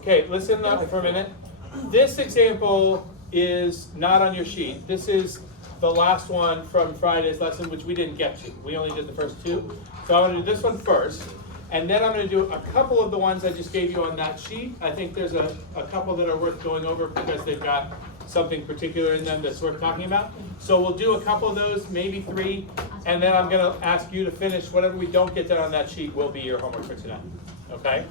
Okay, listen up for a minute. This example is not on your sheet. This is the last one from Friday's lesson, which we didn't get to. We only did the first two. So I'm going to do this one first, and then I'm going to do a couple of the ones I just gave you on that sheet. I think there's a couple that are worth going over because they've got something particular in them that's worth talking about. So we'll do a couple of those, maybe 3, and then I'm going to ask you to finish whatever we don't get done on that sheet will be your homework for tonight. Okay?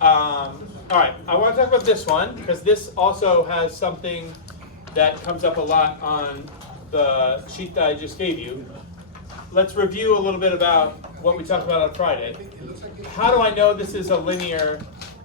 All right, I want to talk about this one because this also has something that comes up a lot on the sheet that I just gave you. Let's review a little bit about what we talked about on Friday. How do I know this is a linear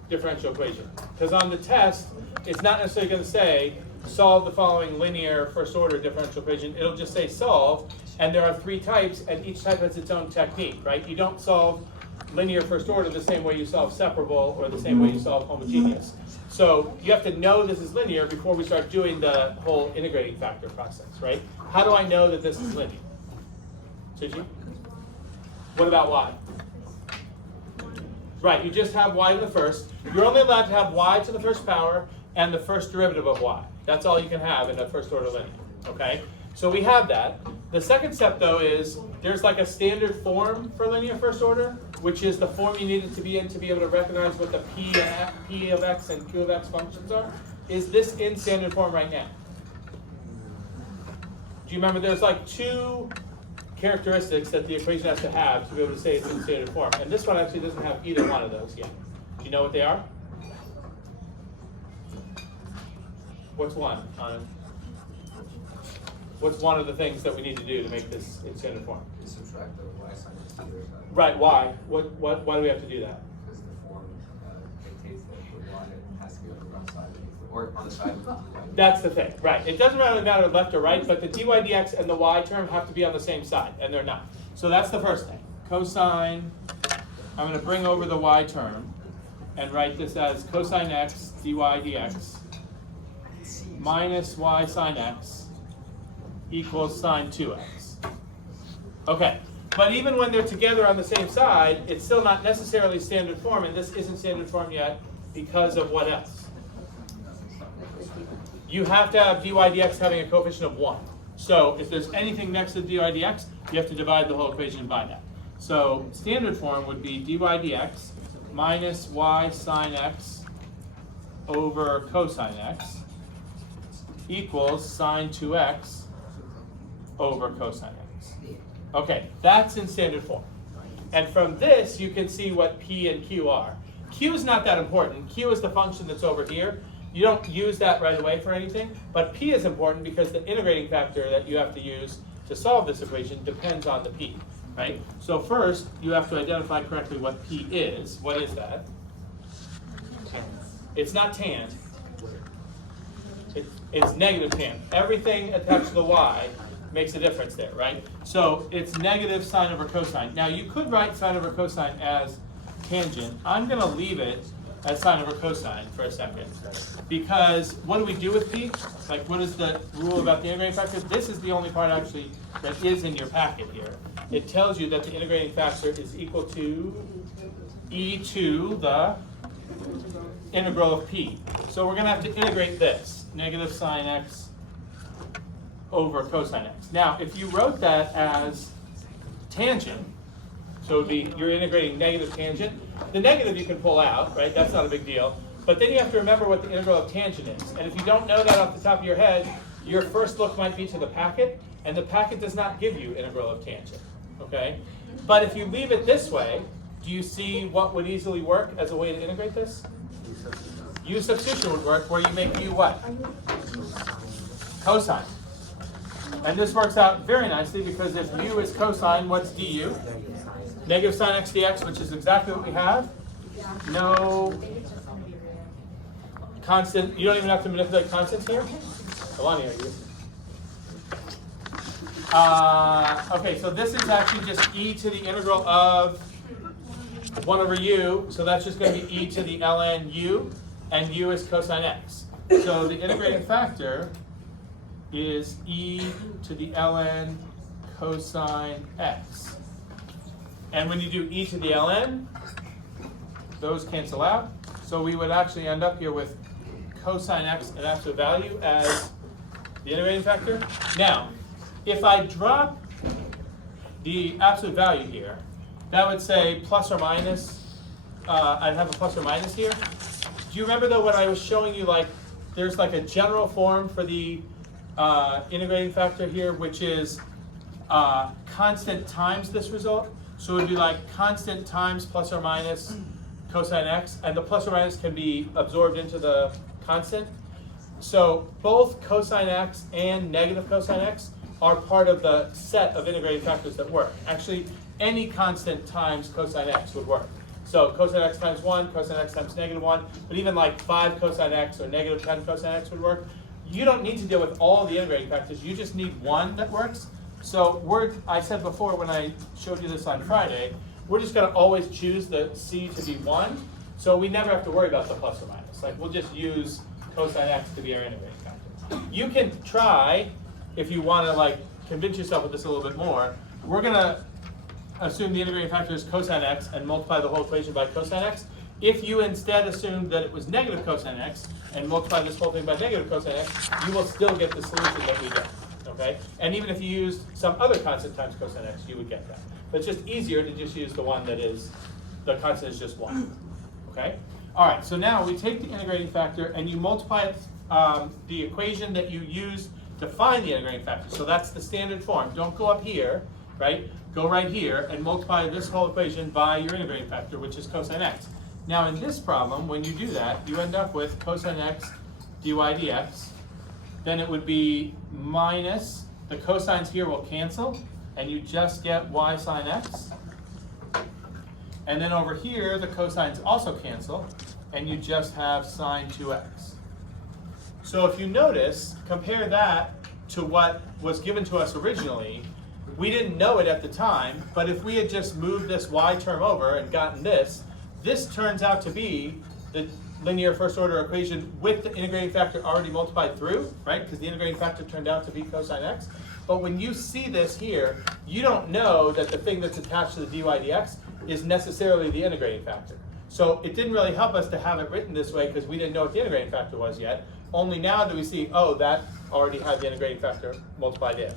differential equation? Because on the test, it's not necessarily going to say solve the following linear first order differential equation. It'll just say solve, and there are 3 types, and each type has its own technique, right? You don't solve linear first order the same way you solve separable or the same way you solve homogeneous. So you have to know this is linear before we start doing the whole integrating factor process, right? How do I know that this is linear? Suji? What about y? Right, you just have y to the first. You're only allowed to have y to the first power and the first derivative of y. That's all you can have in a first order linear, okay? So we have that. The second step, though, is there's like a standard form for linear first order, which is the form you need it to be in to be able to recognize what the p of x and q of x functions are. Is this in standard form right now? Do you remember there's like 2 characteristics that the equation has to have to be able to say it's in standard form? And this one actually doesn't have either one of those yet. Do you know what they are? What's one, Anand? What's one of the things that we need to do to make this in standard form? Subtract the y sine of t or something. Right, why? Why do we have to do that? Because the form dictates that the y has to be on the wrong side, or on the side of the y. That's the thing, right. It doesn't really matter left or right, but the dy dx and the y term have to be on the same side, and they're not. So that's the first thing. Cosine, I'm going to bring over the y term and write this as cosine x dy dx minus y sine x equals sine 2x. Okay, but even when they're together on the same side, it's still not necessarily standard form, and this isn't standard form yet because of what else? You have to have dy dx having a coefficient of 1. So if there's anything next to dy dx, you have to divide the whole equation by that. So standard form would be dy dx minus y sine x over cosine x equals sine 2x over cosine x. Okay, that's in standard form. And from this, you can see what p and q are. Q is not that important. Q is the function that's over here. You don't use that right away for anything, but p is important because the integrating factor that you have to use to solve this equation depends on the p, right? So first, you have to identify correctly what p is. What is that? It's not tan. It's negative tan. Everything attached to the y makes a difference there, right? So it's negative sine over cosine. Now you could write sine over cosine as tangent. I'm going to leave it as sine over cosine for a second. Because what do we do with p? Like, what is the rule about the integrating factor? This is the only part actually that is in your packet here. It tells you that the integrating factor is equal to e to the integral of p. So we're going to have to integrate this, negative sine x over cosine x. Now, if you wrote that as tangent, so it would be you're integrating negative tangent, the negative you can pull out, right? That's not a big deal. But then you have to remember what the integral of tangent is. And if you don't know that off the top of your head, your first look might be to the packet, and the packet does not give you integral of tangent, okay? But if you leave it this way, do you see what would easily work as a way to integrate this? U substitution would work, where you make u what? Cosine. And this works out very nicely because if u is cosine, what's du? Negative sine x dx, which is exactly what we have. No constant. You don't even have to manipulate constants here. Come on here, you. Okay, so this is actually just e to the integral of 1 over u. So that's just going to be e to the ln u, and u is cosine x. So the integrating factor is e to the ln cosine x. And when you do e to the ln, those cancel out. So we would actually end up here with cosine x an absolute value as the integrating factor. Now, if I drop the absolute value here, that would say plus or minus, I'd have a plus or minus here. Do you remember though when I was showing you like, there's like a general form for the integrating factor here, which is constant times this result. So it would be like constant times plus or minus cosine x, and the plus or minus can be absorbed into the constant. So both cosine x and negative cosine x are part of the set of integrating factors that work. Actually, any constant times cosine x would work. So cosine x times 1, cosine x times negative 1, but even like 5 cosine x or negative 10 cosine x would work. You don't need to deal with all the integrating factors. You just need one that works. So I said before when I showed you this on Friday, we're just going to always choose the c to be 1. So we never have to worry about the plus or minus. Like we'll just use cosine x to be our integrating factor. You can try, if you want to like convince yourself with this a little bit more, we're going to assume the integrating factor is cosine x and multiply the whole equation by cosine x. If you instead assumed that it was negative cosine x and multiply this whole thing by negative cosine x, you will still get the solution that we get. Okay? And even if you used some other constant times cosine x, you would get that. But it's just easier to just use the one that is, the constant is just 1. Okay? All right, so now we take the integrating factor and you multiply it, the equation that you use to find the integrating factor. So that's the standard form. Don't go up here, right? Go right here and multiply this whole equation by your integrating factor, which is cosine x. Now in this problem, when you do that, you end up with cosine x dy dx. Then it would be minus, the cosines here will cancel, and you just get y sine x. And then over here, the cosines also cancel, and you just have sine 2x. So if you notice, compare that to what was given to us originally. We didn't know it at the time, but if we had just moved this y term over and gotten this, this turns out to be the linear first order equation with the integrating factor already multiplied through, right? Because the integrating factor turned out to be cosine x. But when you see this here, you don't know that the thing that's attached to the dy dx is necessarily the integrating factor. So it didn't really help us to have it written this way because we didn't know what the integrating factor was yet. Only now do we see, oh, that already had the integrating factor multiplied in,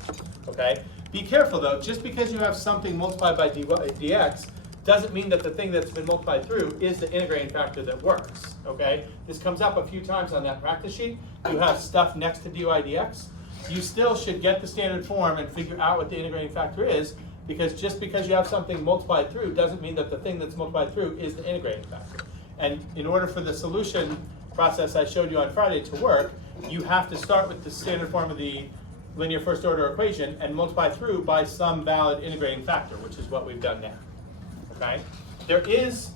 okay? Be careful though, just because you have something multiplied by dx doesn't mean that the thing that's been multiplied through is the integrating factor that works, okay? This comes up a few times on that practice sheet. You have stuff next to dy dx. You still should get the standard form and figure out what the integrating factor is, because just because you have something multiplied through doesn't mean that the thing that's multiplied through is the integrating factor. And in order for the solution process I showed you on Friday to work, you have to start with the standard form of the linear first order equation and multiply through by some valid integrating factor, which is what we've done now. Okay? There is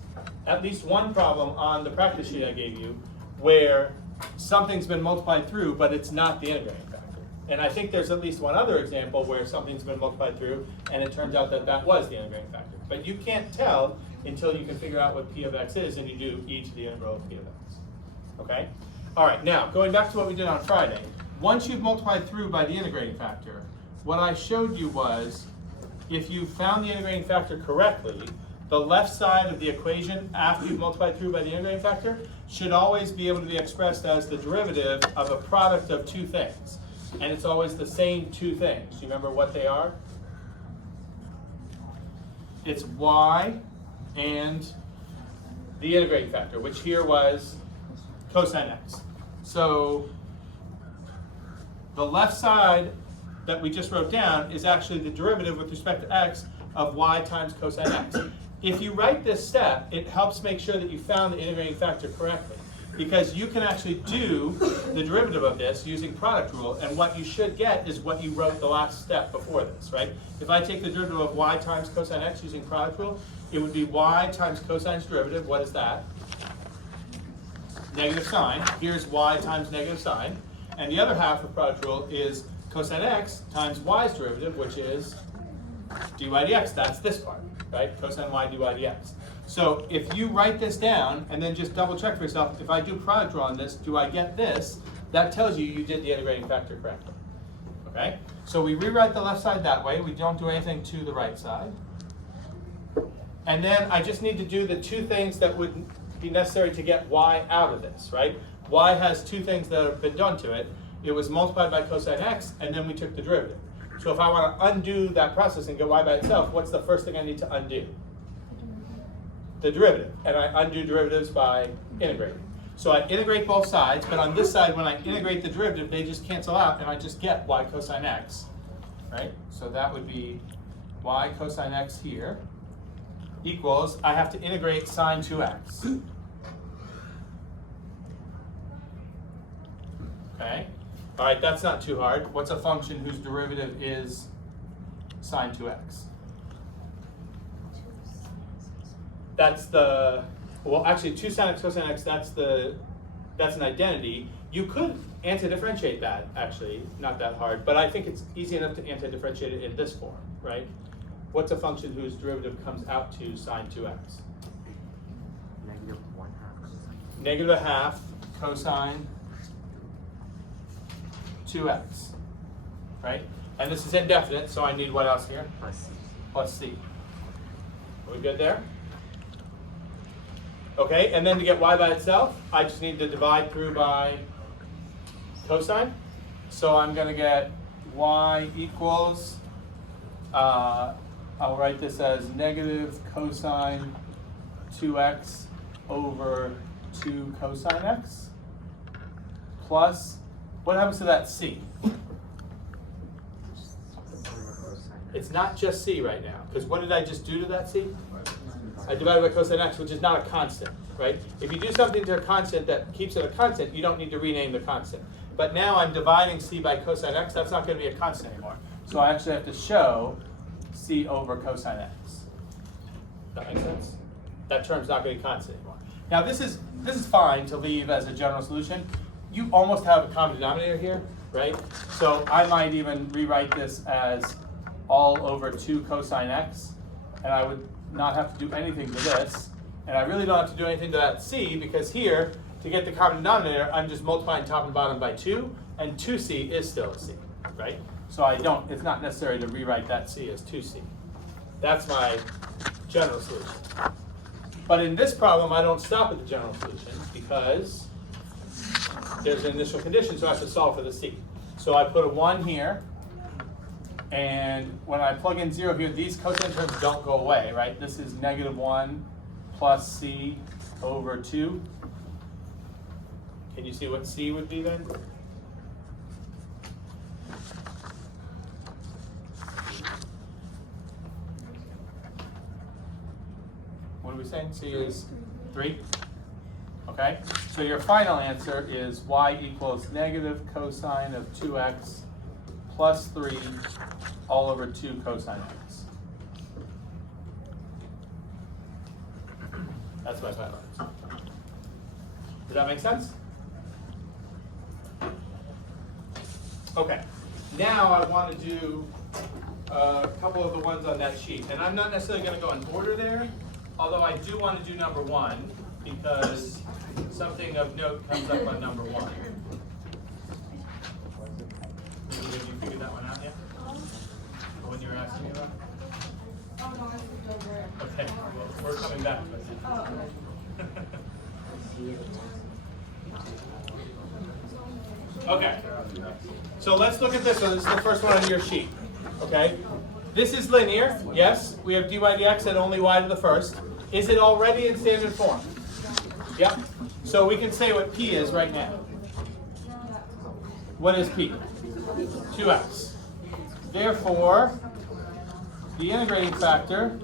at least one problem on the practice sheet I gave you where something's been multiplied through, but it's not the integrating factor. And I think there's at least one other example where something's been multiplied through, and it turns out that that was the integrating factor. But you can't tell until you can figure out what p of x is, and you do e to the integral of p of x. Okay? All right, now, going back to what we did on Friday. Once you've multiplied through by the integrating factor, what I showed you was, if you found the integrating factor correctly, the left side of the equation after you've multiplied through by the integrating factor should always be able to be expressed as the derivative of a product of two things. And it's always the same two things. Do you remember what they are? It's y and the integrating factor, which here was cosine x. So the left side that we just wrote down is actually the derivative with respect to x of y times cosine x. If you write this step, it helps make sure that you found the integrating factor correctly, because you can actually do the derivative of this using product rule, and what you should get is what you wrote the last step before this, right? If I take the derivative of y times cosine x using product rule, it would be y times cosine's derivative. What is that? Negative sine. Here's y times negative sine. And the other half of product rule is cosine x times y's derivative, which is dy dx. That's this part, right? Cosine y dy dx. So if you write this down and then just double check for yourself, if I do product rule on this, do I get this? That tells you you did the integrating factor correctly. Okay? So we rewrite the left side that way. We don't do anything to the right side. And then I just need to do the two things that would be necessary to get y out of this, right? Y has two things that have been done to it. It was multiplied by cosine x, and then we took the derivative. So if I want to undo that process and get y by itself, what's the first thing I need to undo? The derivative. And I undo derivatives by integrating. So I integrate both sides, but on this side, when I integrate the derivative, they just cancel out, and I just get y cosine x, right? So that would be y cosine x here equals, I have to integrate sine 2x. Okay? All right, that's not too hard. What's a function whose derivative is sine 2x? That's the, well, actually 2 sine x cosine x, that's an identity. You could antidifferentiate that, actually, not that hard, but I think it's easy enough to antidifferentiate it in this form, right? What's a function whose derivative comes out to sine 2x? Negative a half cosine 2x, right? And this is indefinite, so I need what else here? Plus c. Are we good there? Okay, and then to get y by itself, I just need to divide through by cosine. So I'm going to get y equals, I'll write this as negative cosine 2x over 2 cosine x plus, what happens to that c? It's not just c right now, because what did I just do to that c? I divided by cosine x, which is not a constant, right? If you do something to a constant that keeps it a constant, you don't need to rename the constant. But now I'm dividing c by cosine x, that's not going to be a constant anymore. So I actually have to show c over cosine x. That makes sense? That term's not going to be constant anymore. Now this is fine to leave as a general solution. You almost have a common denominator here, right? So I might even rewrite this as all over 2 cosine x, and I would not have to do anything to this, and I really don't have to do anything to that c, because here, to get the common denominator, I'm just multiplying top and bottom by 2, and 2c is still a c, right? So it's not necessary to rewrite that c as 2c. That's my general solution. But in this problem, I don't stop at the general solution, because there's an initial condition, so I have to solve for the c. So I put a 1 here, and when I plug in 0 here, these cosine terms don't go away, right? This is negative 1 plus c over 2. Can you see what c would be then? What are we saying? C is 3? Okay, so your final answer is y equals negative cosine of 2x plus 3 all over 2 cosine x. That's my final answer. Does that make sense? Okay, now I want to do a couple of the ones on that sheet. And I'm not necessarily going to go in order there, although I do want to do number 1, because something of note comes up on number 1. Maybe have you figured that one out yet? The one you were asking me about? Oh, no, I skipped over it. Okay, well, we're coming back to it. Oh, okay. Okay, so let's look at this one. This is the first one on your sheet. Okay, this is linear. Yes, we have dy dx and only y to the first. Is it already in standard form? Yep. So we can say what p is right now. What is p? 2x. Therefore, the integrating factor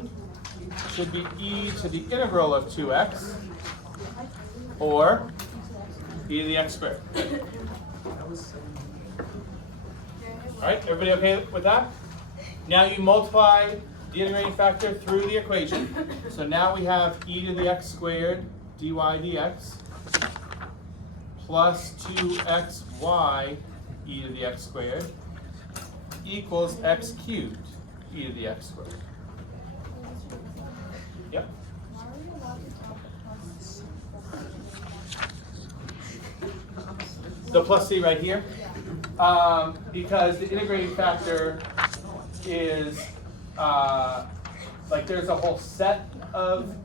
should be e to the integral of 2x, or e to the x squared. All right, everybody okay with that? Now you multiply the integrating factor through the equation. So now we have e to the x squared dy dx plus 2xy e to the x squared equals x cubed e to the x squared. Yep. The plus c right here? Because the integrating factor is, like there's a whole set of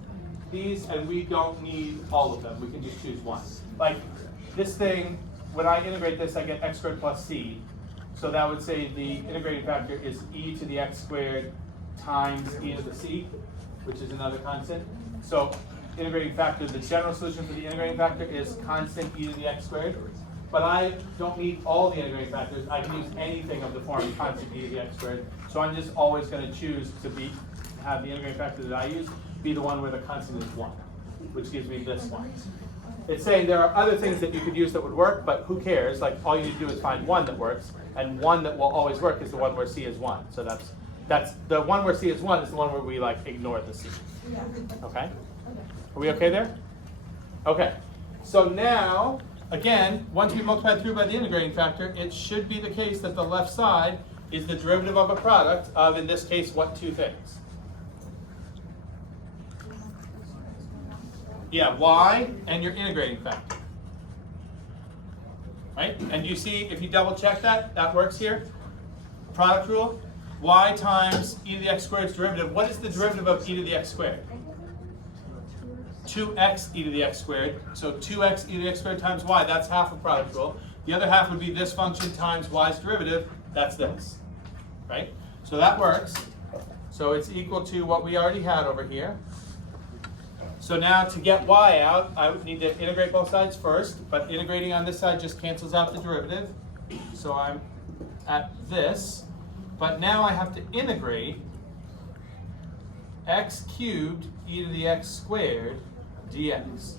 these, and we don't need all of them. We can just choose one. Like this thing, when I integrate this, I get x squared plus c. So that would say the integrating factor is e to the x squared times e to the c, which is another constant. So integrating factor, the general solution for the integrating factor is constant e to the x squared. But I don't need all the integrating factors. I can use anything of the form constant e to the x squared. So I'm just always going to choose to have the integrating factor that I use be the one where the constant is 1, which gives me this one. It's saying there are other things that you could use that would work, but who cares? Like all you need to do is find one that works, and one that will always work is the one where c is 1. So that's the one where c is 1 is the one where we like ignore the c. Okay? Are we okay there? Okay. So now, again, once we multiply through by the integrating factor, it should be the case that the left side is the derivative of a product of, in this case, what two things? Yeah, y and your integrating factor. Right? And you see, if you double check that, that works here. Product rule, y times e to the x squared's derivative. What is the derivative of e to the x squared? 2x e to the x squared. So 2x e to the x squared times y, that's half of product rule. The other half would be this function times y's derivative, that's this. Right? So that works. So it's equal to what we already had over here. So now to get y out, I would need to integrate both sides first, but integrating on this side just cancels out the derivative. So I'm at this, but now I have to integrate x cubed e to the x squared dx.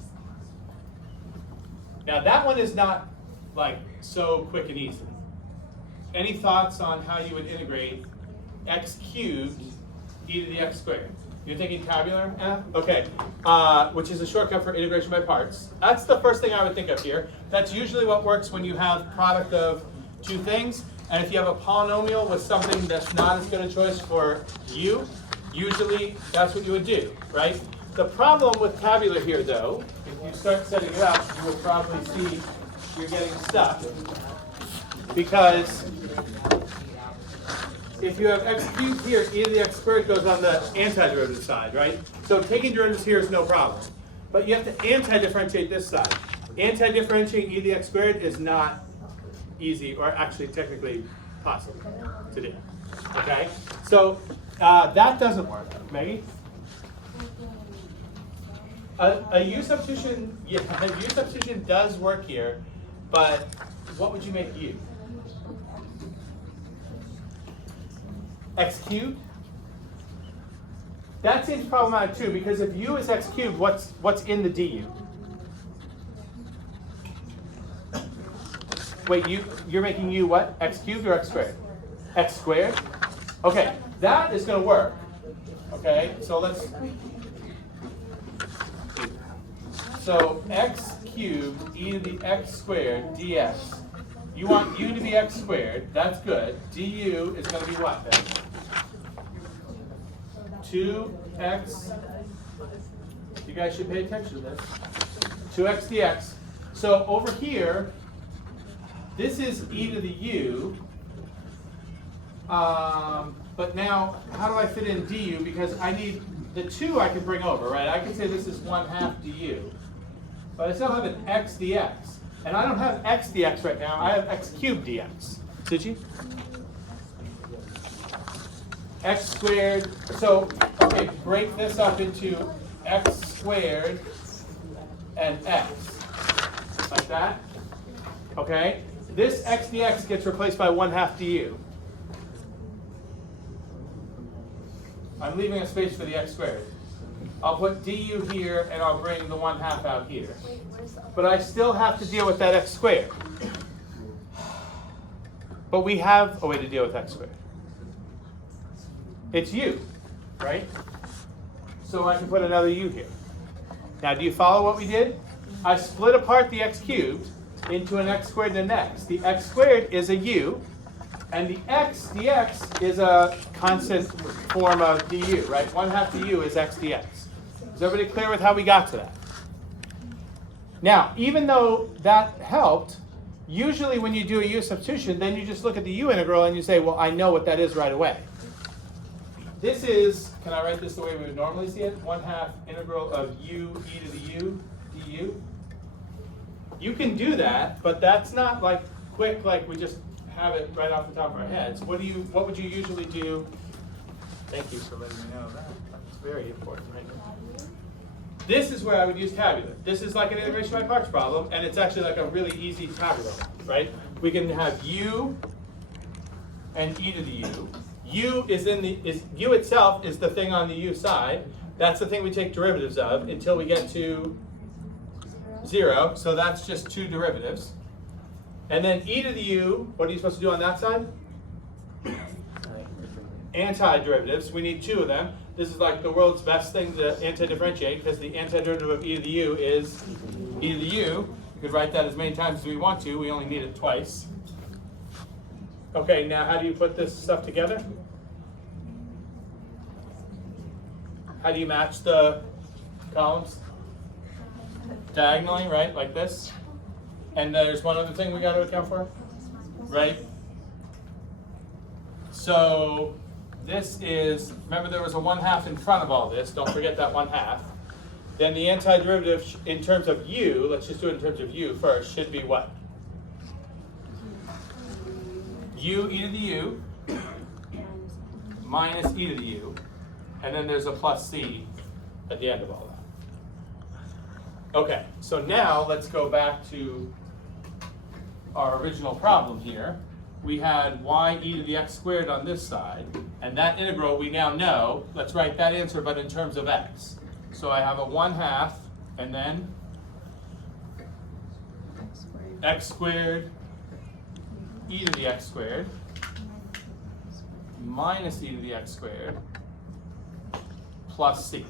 Now that one is not like so quick and easy. Any thoughts on how you would integrate x cubed e to the x squared? You're thinking tabular? Okay, which is a shortcut for integration by parts. That's the first thing I would think of here. That's usually what works when you have product of two things. And if you have a polynomial with something that's not as good a choice for you, usually that's what you would do, right? The problem with tabular here, though, if you start setting it up, you will probably see you're getting stuck. Because if you have x cubed here, e to the x squared goes on the antiderivative side, right? So taking derivatives here is no problem. But you have to anti-differentiate this side. Anti-differentiating e to the x squared is not easy, or actually technically possible to do. Okay? So that doesn't work. Maggie? A u substitution, yeah, a u substitution does work here, but what would you make u? X cubed? That seems problematic too, because if u is x cubed, what's in the du? Wait, you're making u what? X cubed or x squared? X squared? Okay, that is going to work. Okay, so x cubed e to the x squared dx. You want u to be x squared, that's good. Du is going to be what then? 2x, you guys should pay attention to this. 2x dx. So over here, this is e to the u. But now, how do I fit in du? Because I need the 2 I can bring over, right? I can say this is 1/2 du. But I still have an x dx. And I don't have x dx right now. I have x cubed dx. Did you? X squared. So, okay, break this up into x squared and x. Like that. Okay? This x dx gets replaced by 1/2 du. I'm leaving a space for the x squared. I'll put du here, and I'll bring the 1/2 out here. But I still have to deal with that x squared. But we have a way to deal with x squared. It's u, right? So I can put another u here. Now, do you follow what we did? I split apart the x cubed into an x squared and an x. The x squared is a u, and the x dx is a constant form of du, right? 1/2 du is x dx. Is everybody clear with how we got to that? Now, even though that helped, usually when you do a u substitution, then you just look at the u integral and you say, well, I know what that is right away. this is, can I write this the way we would normally see it? 1/2 integral of u e to the u du. You can do that, but that's not like quick, like we just have it right off the top of our heads. What would you usually do? Thank you for letting me know that. That's very important right now. This is where I would use tabular. This is like an integration by parts problem, and it's actually like a really easy tabular, right? We can have u and e to the u. U u itself is the thing on the u side. That's the thing we take derivatives of until we get to 0. So that's just 2 derivatives. And then e to the u, what are you supposed to do on that side? Anti-derivatives. We need 2 of them. This is like the world's best thing to anti-differentiate, because the antiderivative of e to the u is e to the u. We could write that as many times as we want to. We only need it twice. Okay, now how do you put this stuff together? How do you match the columns? Diagonally, right? Like this. And there's one other thing we got to account for, right? So this is, remember there was a 1/2 in front of all this. Don't forget that 1/2. Then the antiderivative in terms of u, let's just do it in terms of u first, should be what? U e to the u minus e to the u. And then there's a plus c at the end of all that. Okay, so now let's go back to our original problem here. We had y e to the x squared on this side, and that integral we now know. Let's write that answer, but in terms of x. So I have a 1/2, and then x squared e to the x squared minus e to the x squared plus c.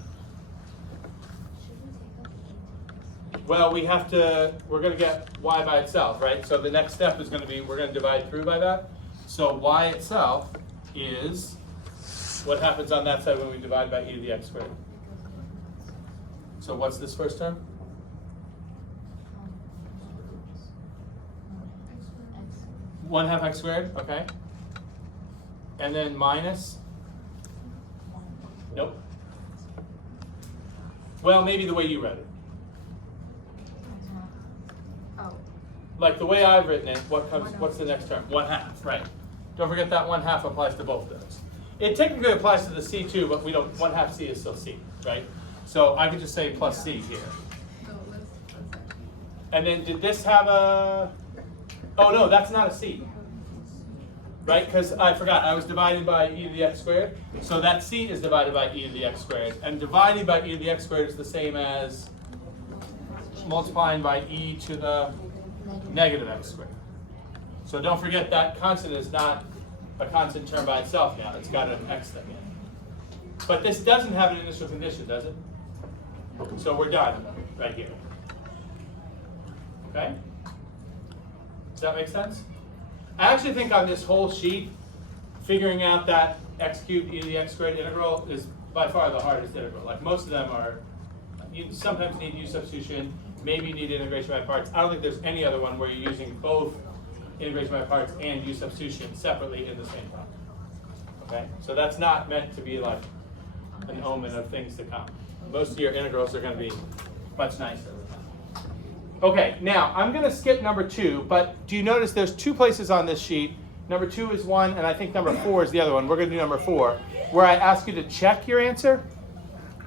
Well, we're going to get y by itself, right? So the next step is going to be, we're going to divide through by that. So y itself is what happens on that side when we divide by e to the x squared. So what's this first term? One half x squared, okay. And then minus? Nope. Well, maybe the way you read it. Like the way I've written it, what's the next term? 1/2, right. Don't forget that 1/2 applies to both those. It technically applies to the c too, but we don't, 1/2 c is still c, right? So I could just say plus c here. And then did this have a, oh no, that's not a c. Right, because I forgot, I was dividing by e to the x squared. So that c is divided by e to the x squared. And dividing by e to the x squared is the same as multiplying by e to the negative x squared. So don't forget that constant is not a constant term by itself now. It's got an x thing in it. But this doesn't have an initial condition, does it? So we're done right here. Okay? Does that make sense? I actually think on this whole sheet, figuring out that x cubed e to the x squared integral is by far the hardest integral. Like most of them are, you sometimes need u substitution, maybe you need integration by parts. I don't think there's any other one where you're using both integration by parts and u substitution separately in the same problem. Okay, so that's not meant to be like an omen of things to come. Most of your integrals are going to be much nicer. Okay, now I'm going to skip number 2, but do you notice there's 2 places on this sheet? Number 2 is one, and I think number 4 is the other one. We're going to do number 4, where I ask you to check your answer.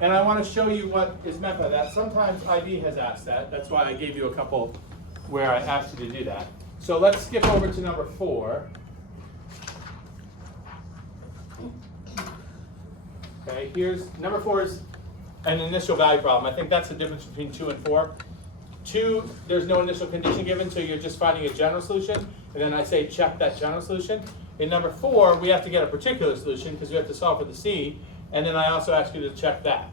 And I want to show you what is meant by that. Sometimes IB has asked that. That's why I gave you a couple where I asked you to do that. So let's skip over to number 4. Okay, here's number 4 is an initial value problem. I think that's the difference between 2 and 4. 2, there's no initial condition given, so you're just finding a general solution, and then I say check that general solution. In number 4, we have to get a particular solution because we have to solve for the C, and then I also ask you to check that.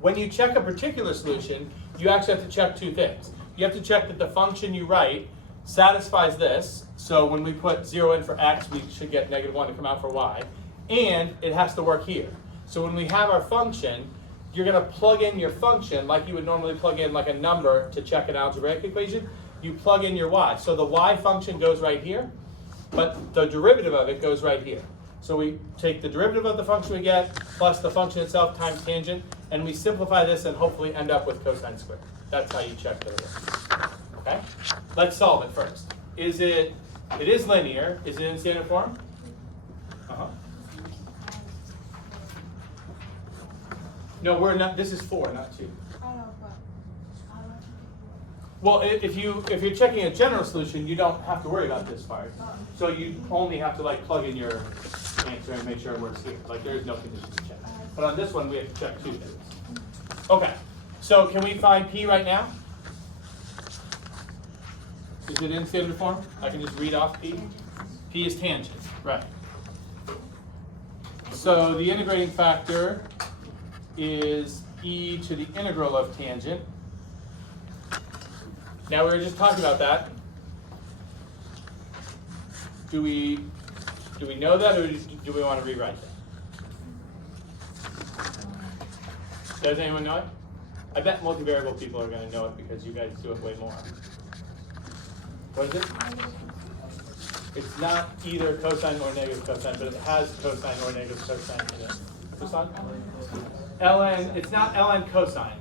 When you check a particular solution, you actually have to check 2 things. You have to check that the function you write satisfies this, so when we put 0 in for x, we should get -1 to come out for y, and it has to work here. So when we have our function, you're going to plug in your function like you would normally plug in like a number to check an algebraic equation. You plug in your y. So the y function goes right here, but the derivative of it goes right here. So we take the derivative of the function we get plus the function itself times tangent, and we simplify this and hopefully end up with cosine squared. That's how you check that it works. Okay? Let's solve it first. It is linear. Is it in standard form? Uh-huh. No, we're not. This is 4, not 2. I know, but I don't. Well, if you're checking a general solution, you don't have to worry about this part. So you only have to like plug in your answer and make sure it works here. Like there is no condition to check. But on this one, we have to check 2 things. Okay. So can we find P right now? Is it in standard form? I can just read off P. P is tangent, right? So the integrating factor is e to the integral of tangent. Now we were just talking about that. Do we know that, or do we want to rewrite that? Does anyone know it? I bet multivariable people are going to know it because you guys do it way more. What is it? It's not either cosine or negative cosine, but it has cosine or negative cosine in it. This one? ln, it's not ln cosine.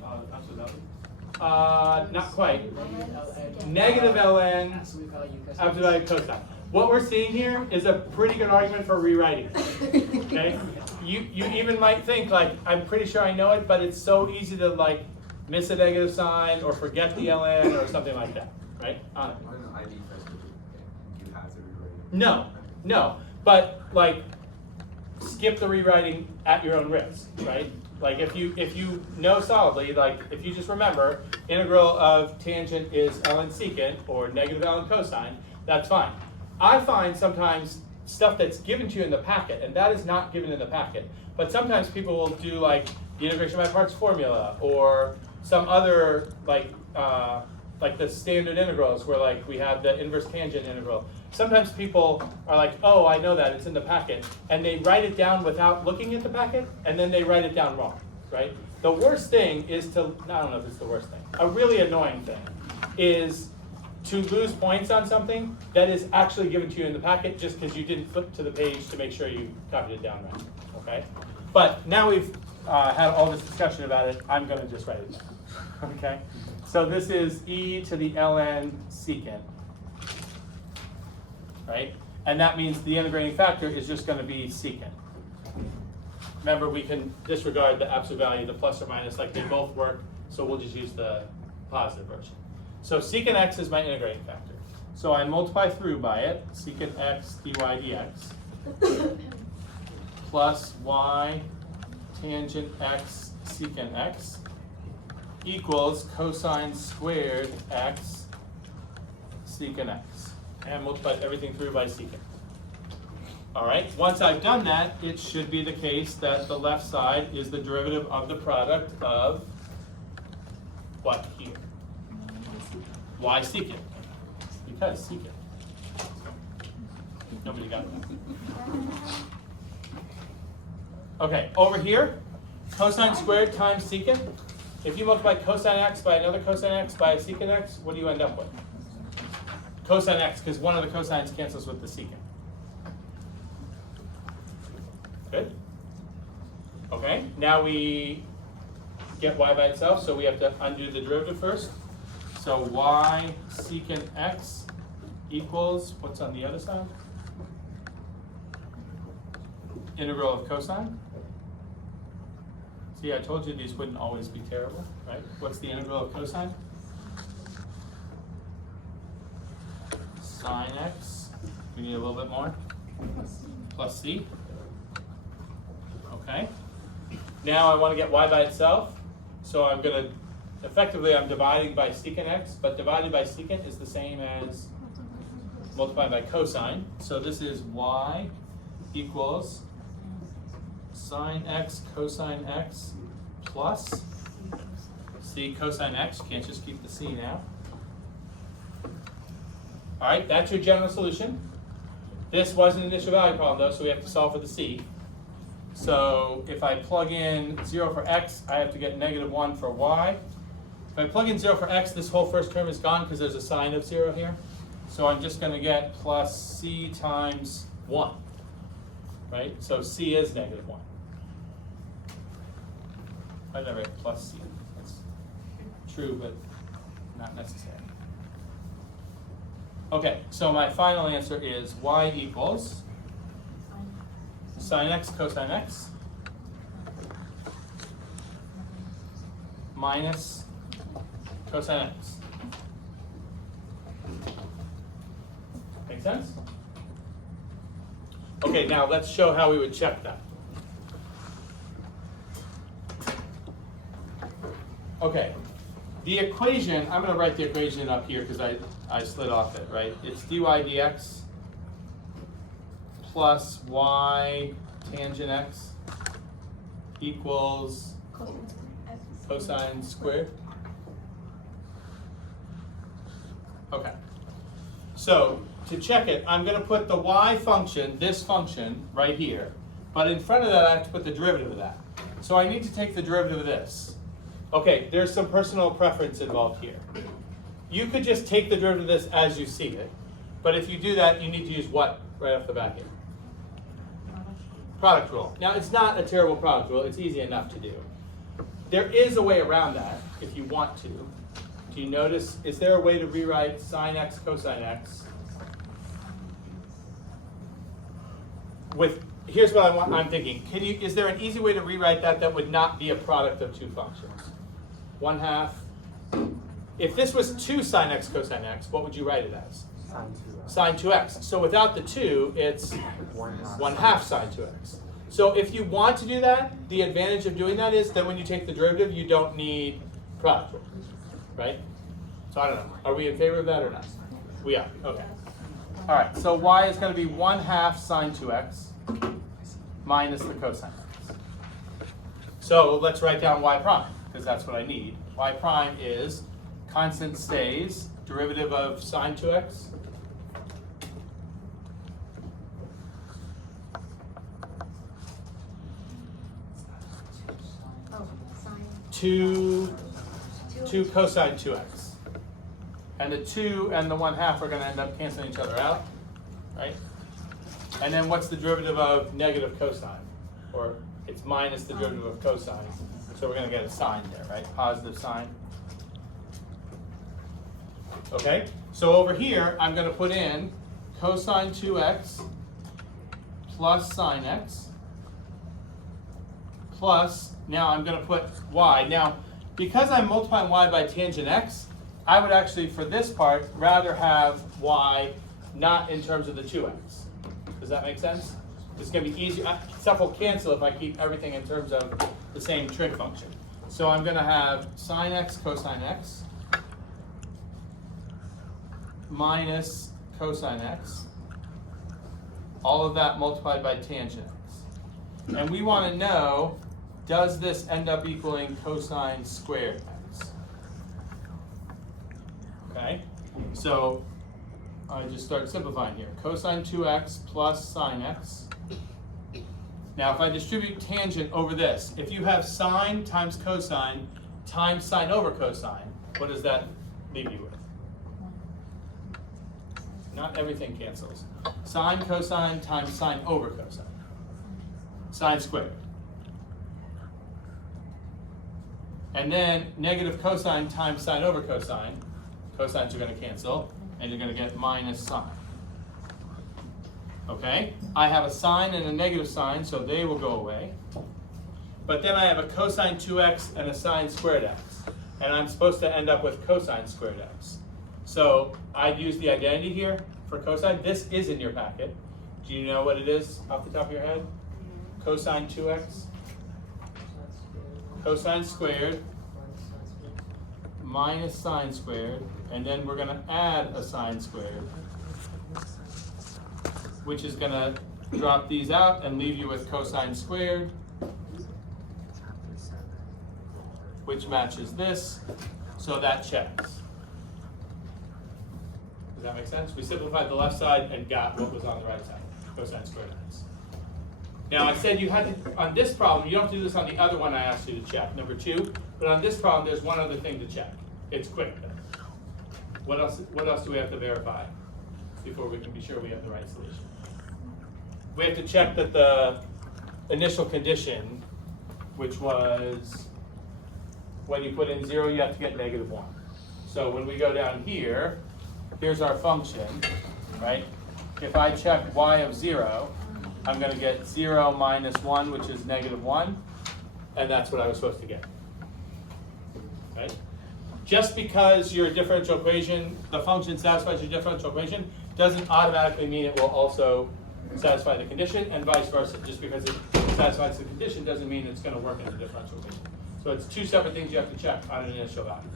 Not quite. Negative ln absolute value cosine. What we're seeing here is a pretty good argument for rewriting it. Okay? You even might think like, I'm pretty sure I know it, but it's so easy to like miss a negative sign or forget the ln or something like that, right? No, but like skip the rewriting at your own risk, right? Like if you know solidly, like if you just remember integral of tangent is ln secant or negative ln cosine, that's fine. I find sometimes stuff that's given to you in the packet, and that is not given in the packet, but sometimes people will do like the integration by parts formula or some other like the standard integrals where like we have the inverse tangent integral. Sometimes people are like, oh, I know that, it's in the packet, and they write it down without looking at the packet, and then they write it down wrong, right? The worst thing is to, I don't know if it's the worst thing, a really annoying thing is to lose points on something that is actually given to you in the packet just because you didn't flip to the page to make sure you copied it down right, okay? But now we've had all this discussion about it, I'm gonna just write it down, okay? So this is e to the ln secant, right? And that means the integrating factor is just going to be secant. Remember, we can disregard the absolute value, the plus or minus, like they both work, so we'll just use the positive version. So secant x is my integrating factor. So I multiply through by it, secant x dy dx, plus y tangent x secant x, equals cosine squared x secant x. And multiply everything through by secant. All right, once I've done that, it should be the case that the left side is the derivative of the product of what here? Y secant. Because secant. Nobody got that. Okay, over here, cosine squared times secant. If you multiply cosine x by another cosine x by a secant x, what do you end up with? Cosine x, because one of the cosines cancels with the secant. Good? Okay, now we get y by itself, so we have to undo the derivative first. So y secant x equals, what's on the other side? Integral of cosine. See, I told you these wouldn't always be terrible, right? What's the integral of cosine? Sine x, we need a little bit more, plus c. Okay. Now I want to get y by itself, so I'm going to, effectively I'm dividing by secant x, but divided by secant is the same as multiplied by cosine. So this is y equals sine x cosine x plus c cosine x. You can't just keep the c now. All right, that's your general solution. This was an initial value problem though, so we have to solve for the c. So if I plug in 0 for x, I have to get -1 for y. If I plug in 0 for x, this whole first term is gone because there's a sign of 0 here. So I'm just going to get plus c times 1, right? So C is -1. I never write plus C. That's true, but not necessary. Okay, so my final answer is y equals sine x cosine x minus cosine x. Make sense? Okay, now let's show how we would check that. Okay, the equation, I'm going to write the equation up here because I slid off it, right? It's dy dx plus y tangent x equals cosine squared. Okay, so to check it, I'm going to put the y function, this function, right here. But in front of that, I have to put the derivative of that. So I need to take the derivative of this. Okay, there's some personal preference involved here. You could just take the derivative of this as you see it. But if you do that, you need to use what right off the bat here? Product rule. Now, it's not a terrible product rule. It's easy enough to do. There is a way around that if you want to. Do you notice, is there a way to rewrite sine x cosine x with, here's what I'm thinking. Is there an easy way to rewrite that would not be a product of two functions? 1/2. If this was 2 sine x cosine x, what would you write it as? Sine 2x. So without the 2, it's 1/2 sine 2x. So if you want to do that, the advantage of doing that is that when you take the derivative, you don't need product rule, right? So I don't know. Are we in favor of that or not? We are. Okay. All right. So y is going to be 1/2 sine 2x minus the cosine x. So let's write down y prime, because that's what I need. Y prime is constant stays, derivative of sine 2x. To cosine 2x. And the 2 and the 1/2 are going to end up canceling each other out, right? And then what's the derivative of negative cosine? Or it's minus the derivative of cosine. So we're going to get a sine there, right? Positive sine. Okay? So over here, I'm going to put in cosine 2x plus sine x plus, now I'm going to put y. Now, because I'm multiplying y by tangent x, I would actually, for this part, rather have y not in terms of the 2x. Does that make sense? It's going to be easier. Stuff will cancel if I keep everything in terms of the same trig function. So I'm going to have sine x cosine x minus cosine x, all of that multiplied by tangent x. And we want to know, does this end up equaling cosine squared x? Okay, so I just start simplifying here. Cosine 2x plus sine x. Now if I distribute tangent over this, if you have sine times cosine times sine over cosine, what does that leave you with? Not everything cancels. Sine cosine times sine over cosine. Sine squared. And then negative cosine times sine over cosine. Cosines are going to cancel, and you're going to get minus sine. Okay? I have a sine and a negative sine, so they will go away. But then I have a cosine 2x and a sine squared x. And I'm supposed to end up with cosine squared x. So I'd use the identity here for cosine. This is in your packet. Do you know what it is off the top of your head? Cosine 2x. Cosine squared minus sine squared, and then we're going to add a sine squared, which is going to drop these out and leave you with cosine squared, which matches this, so that checks. Does that make sense? We simplified the left side and got what was on the right side, cosine squared x. Now I said you had to, on this problem, you don't have to do this on the other one I asked you to check, number 2, but on this problem there's one other thing to check. It's quick though. What else do we have to verify before we can be sure we have the right solution? we have to check that the initial condition, which was when you put in 0, you have to get -1. So when we go down here, here's our function, right? If I check y of 0, I'm going to get 0 minus 1, which is -1, and that's what I was supposed to get. Right? Just because your differential equation, the function satisfies your differential equation, doesn't automatically mean it will also satisfy the condition, and vice versa. Just because it satisfies the condition doesn't mean it's going to work in the differential equation. So it's two separate things you have to check on an initial value.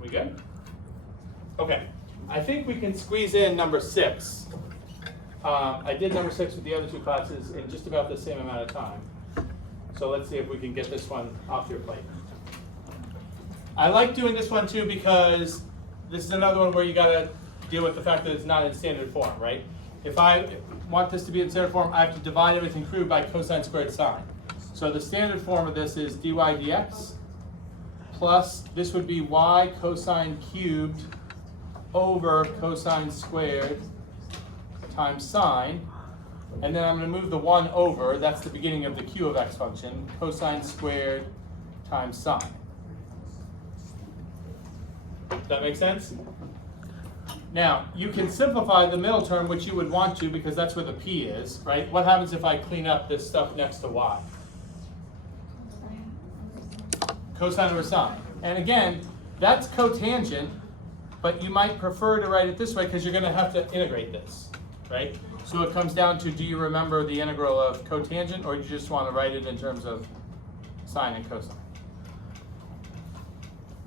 We good? Okay. I think we can squeeze in number 6. I did number 6 with the other 2 classes in just about the same amount of time. So let's see if we can get this one off your plate. I like doing this one too because this is another one where you gotta deal with the fact that it's not in standard form, right? If I want this to be in standard form, I have to divide everything through by cosine squared sine. So the standard form of this is dy dx plus, this would be y cosine cubed over cosine squared times sine. And then I'm going to move the 1 over, that's the beginning of the q of x function, cosine squared times sine. Does that make sense? Now, you can simplify the middle term, which you would want to because that's where the p is, right? What happens if I clean up this stuff next to y? Cosine over sine. And again, that's cotangent, but you might prefer to write it this way because you're going to have to integrate this, right? So it comes down to, do you remember the integral of cotangent, or do you just want to write it in terms of sine and cosine?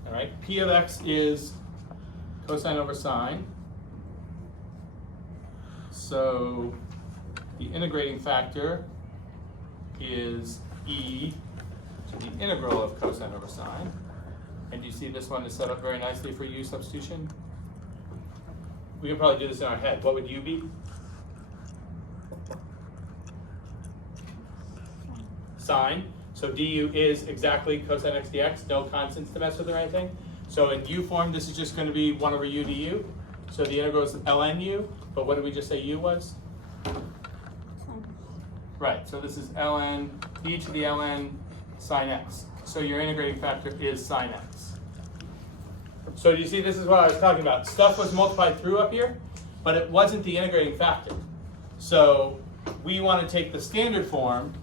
All right, p of x is cosine over sine. So the integrating factor is e to the integral of cosine over sine. And you see this one is set up very nicely for u substitution. We can probably do this in our head. What would u be? Sine. So du is exactly cosine x dx, no constants to mess with or anything. So in u form, this is just going to be 1 over u du. So the integral is ln u, but what did we just say u was? Right, so this is ln, e to the ln sine x. So your integrating factor is sine x. So do you see, this is what I was talking about. Stuff was multiplied through up here, but it wasn't the integrating factor. So we want to take the standard form,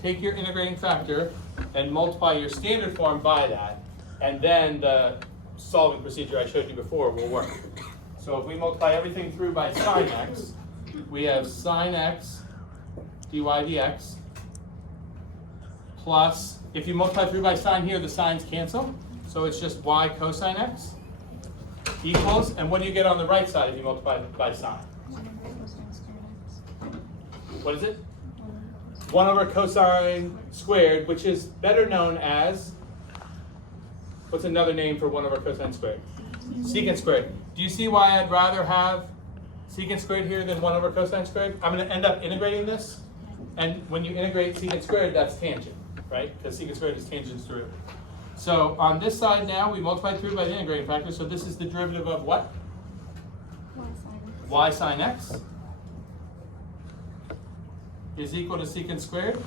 take your integrating factor, and multiply your standard form by that, and then the solving procedure I showed you before will work. So if we multiply everything through by sine x, we have sine x dy dx plus, if you multiply through by sine here, the signs cancel, so it's just y cosine x equals, and what do you get on the right side if you multiply by sine? What is it? 1 over cosine squared, which is better known as, what's another name for 1 over cosine squared? Secant squared. Do you see why I'd rather have secant squared here than 1 over cosine squared? I'm going to end up integrating this, and when you integrate secant squared, that's tangent, right? Because secant squared is tangent through. So on this side now, we multiply through by the integrating factor, so this is the derivative of what? Y sine x is equal to secant squared.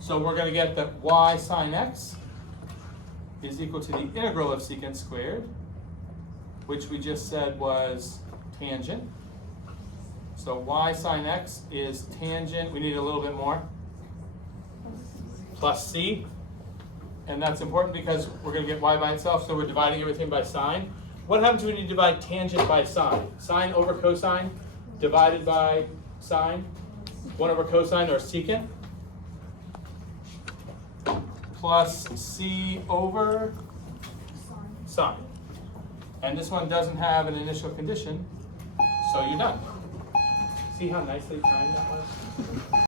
So we're going to get that y sine x is equal to the integral of secant squared, which we just said was tangent. So y sine x is tangent, we need a little bit more, plus c. And that's important because we're going to get y by itself, so we're dividing everything by sine. What happens when you divide tangent by sine? Sine over cosine divided by sine, 1 over cosine or secant, plus c over sine. And this one doesn't have an initial condition, so you're done. See how nicely timed that was?